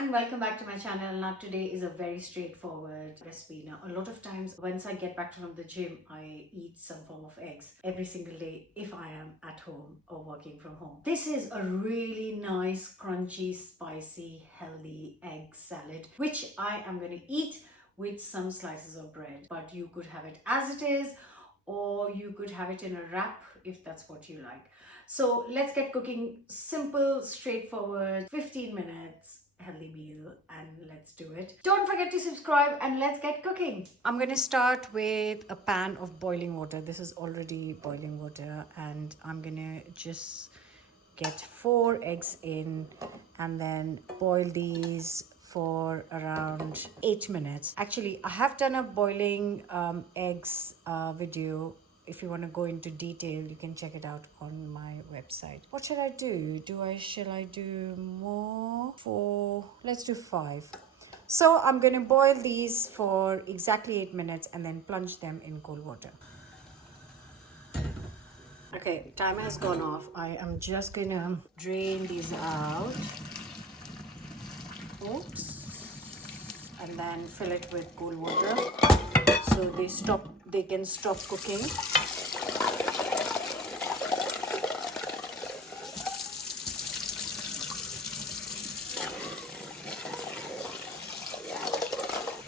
and welcome back to my channel. Now today is a very straightforward recipe. Now a lot of times once I get back from the gym, I eat some form of eggs every single day if I am at home or working from home. This is a really nice, crunchy, spicy, healthy egg salad which I am going to eat with some slices of bread. But you could have it as it is, or you could have it in a wrap if that's what you like. So let's get cooking. Simple, straightforward, 15 minutes healthy meal, and let's do it. Don't forget to subscribe and let's get cooking. I'm going to start with a pan of boiling water. This is already boiling water, and I'm going to just get 4 eggs in and then boil these for around 8 minutes. Actually, I have done a boiling eggs video. If you want to go into detail, you can check it out on my website. What should I do? Shall I do more? 4, let's do 5. So I'm going to boil these for exactly 8 minutes and then plunge them in cold water. Okay, timer has gone off. I am just going to drain these out. Oops. And then fill it with cold water so they can stop cooking.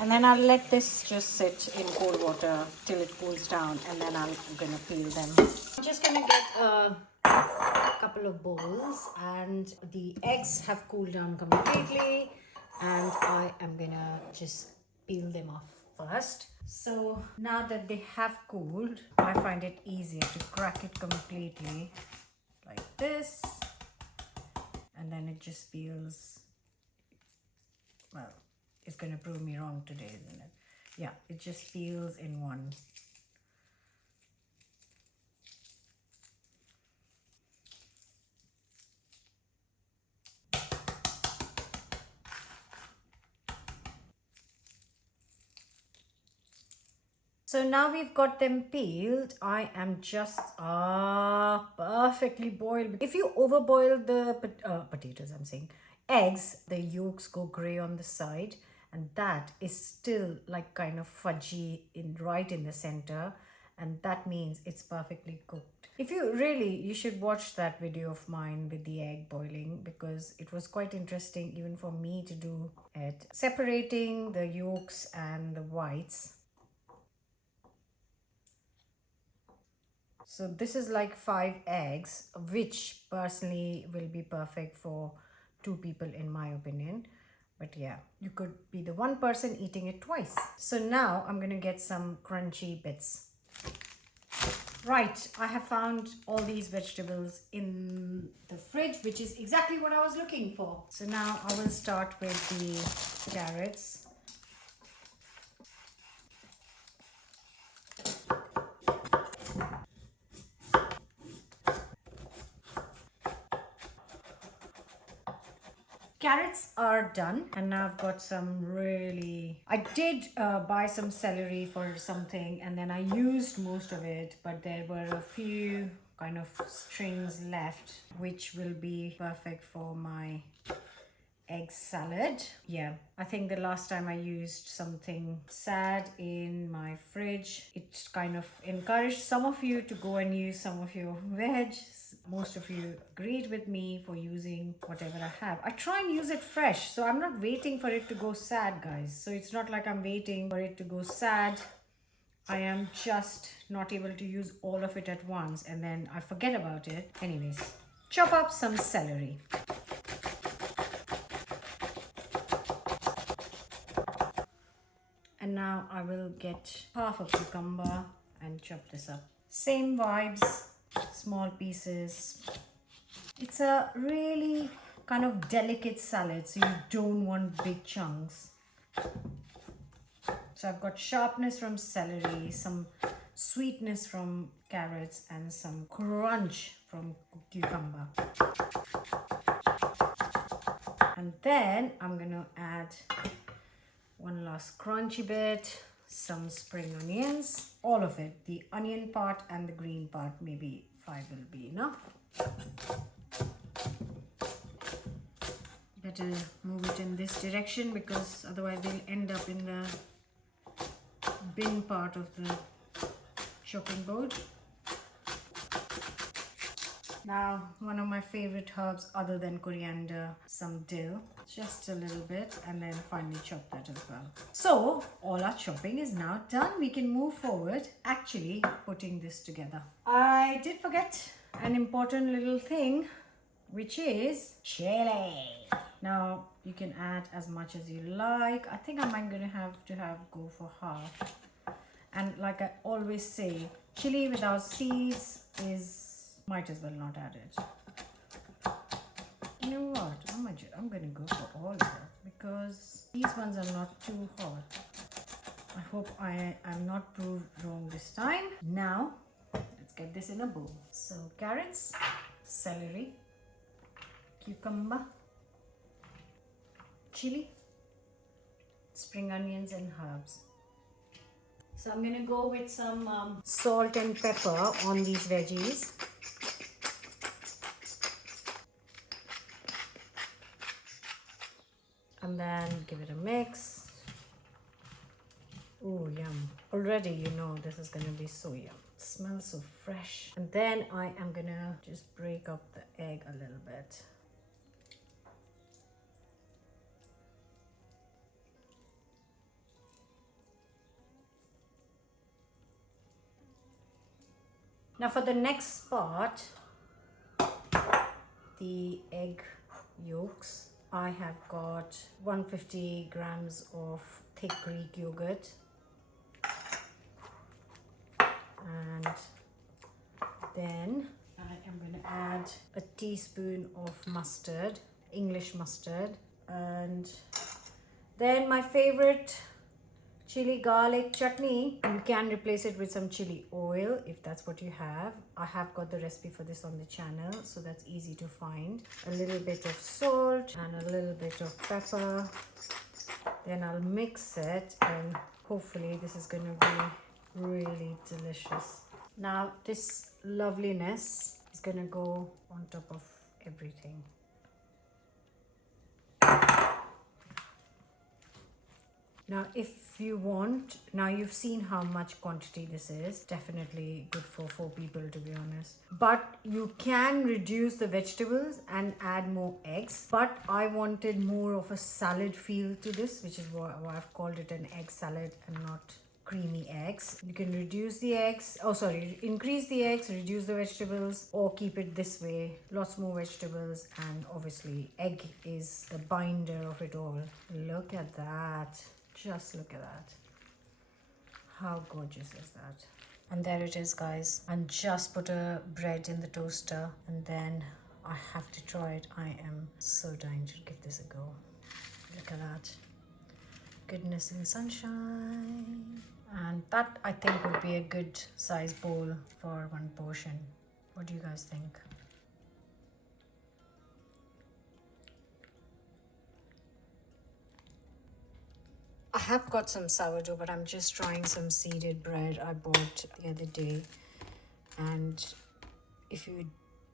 And then I'll let this just sit in cold water till it cools down, and then I'm gonna peel them. I'm just gonna get a couple of bowls, and the eggs have cooled down completely, and I am gonna just peel them off first. So now that they have cooled, I find it easier to crack it completely like this, and then it just peels. Well, it's going to prove me wrong today, isn't it? Yeah, it just peels in one. So now we've got them peeled. I am just perfectly boiled. If you overboil the potatoes, I'm saying eggs, the yolks go gray on the side, and that is still like kind of fudgy right in the center, and that means it's perfectly cooked. If you should watch that video of mine with the egg boiling, because it was quite interesting even for me to do it, separating the yolks and the whites. So this is like 5 eggs, which personally will be perfect for 2 people in my opinion. But yeah, you could be the one person eating it twice. So now I'm going to get some crunchy bits. Right, I have found all these vegetables in the fridge, which is exactly what I was looking for. So now I will start with the carrots. Carrots are done, and now I've got some I did buy some celery for something, and then I used most of it, but there were a few kind of strings left, which will be perfect for my egg salad. Yeah, I think the last time I used something sad in my fridge, it kind of encouraged some of you to go and use some of your veg. Most of you agreed with me for using whatever I have. I try and use it fresh, so I'm not waiting for it to go sad, guys. So it's not like I'm waiting for it to go sad. I am just not able to use all of it at once, and then I forget about it. Anyways, chop up some celery. And now I will get half a cucumber and chop this up. Same vibes, small pieces. It's a really kind of delicate salad, so you don't want big chunks. So I've got sharpness from celery, some sweetness from carrots, and some crunch from cucumber. And then I'm going to add one last crunchy bit, some spring onions, all of it, the onion part and the green part, maybe 5 will be enough. Better move it in this direction because otherwise they'll end up in the bin part of the chopping board. Now, one of my favorite herbs other than coriander, some dill, just a little bit, and then finally chop that as well. So, all our chopping is now done. We can move forward actually putting this together. I did forget an important little thing, which is chili. Now, you can add as much as you like. I think I'm going to go for half. And like I always say, chili without seeds might as well not add it. You know what? I'm going to go for all of it because these ones are not too hot. I hope I am not proved wrong this time. Now, let's get this in a bowl. So, carrots, celery, cucumber, chili, spring onions and herbs. So I'm going to go with some salt and pepper on these veggies. And then give it a mix. Oh, yum. Already you know this is going to be so yum. It smells so fresh. And then I am going to just break up the egg a little bit. Now for the next part, the egg yolks. I have got 150 grams of thick Greek yogurt. And then I am going to add a teaspoon of mustard, English mustard. And then my favorite chili garlic chutney. You can replace it with some chili oil if that's what you have. I have got the recipe for this on the channel, so that's easy to find. A little bit of salt and a little bit of pepper. Then I'll mix it and hopefully this is going to be really delicious. Now this loveliness is going to go on top of everything. Now if you want, now you've seen how much quantity this is, definitely good for 4 people to be honest. But you can reduce the vegetables and add more eggs. But I wanted more of a salad feel to this, which is why I've called it an egg salad and not creamy eggs. You can reduce the eggs, increase the eggs, reduce the vegetables, or keep it this way, lots more vegetables, and obviously egg is the binder of it all. Look at that. Just look at that. How gorgeous is that? And there it is, guys. And just put a bread in the toaster and then I have to try it. I am so dying to give this a go. Look at that. Goodness in sunshine. And that I think would be a good size bowl for one portion. What do you guys think? I have got some sourdough, but I'm just trying some seeded bread I bought the other day. And if you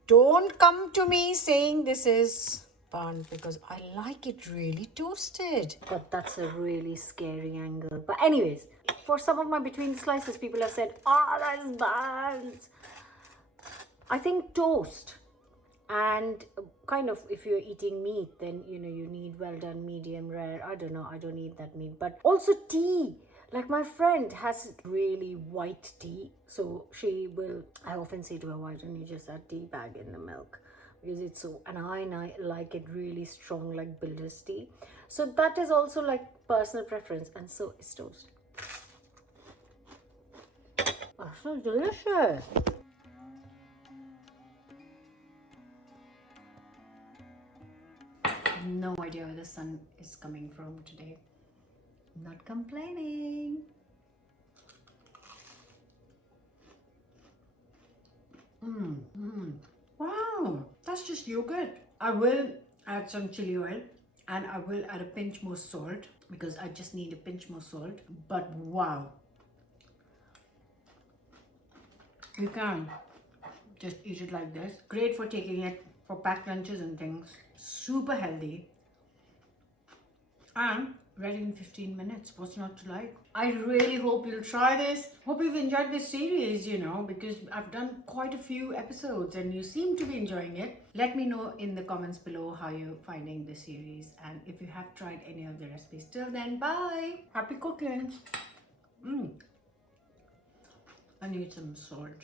don't come to me saying this is burnt, because I like it really toasted. But that's a really scary angle. But anyways, for some of my between the slices, people have said, that's burnt. I think toast. And kind of if you're eating meat, then you need well done, medium rare. I don't know, I don't eat that meat. But also tea, like my friend has really white tea, so she will, I often say to her, why don't you just add tea bag in the milk, because it's so, and I like it really strong, like builder's tea. So that is also like personal preference, and so is toast. Oh, so delicious. No idea where the sun is coming from today. Not complaining. Wow, that's just yogurt. I will add some chili oil and I will add a pinch more salt because I just need a pinch more salt. But wow, you can just eat it like this. Great for taking it for packed lunches and things. Super healthy. and ready in 15 minutes. What's not to like? I really hope you'll try this. Hope you've enjoyed this series, because I've done quite a few episodes and you seem to be enjoying it. Let me know in the comments below how you're finding this series and if you have tried any of the recipes. Till then, bye. Happy cooking. I need some salt.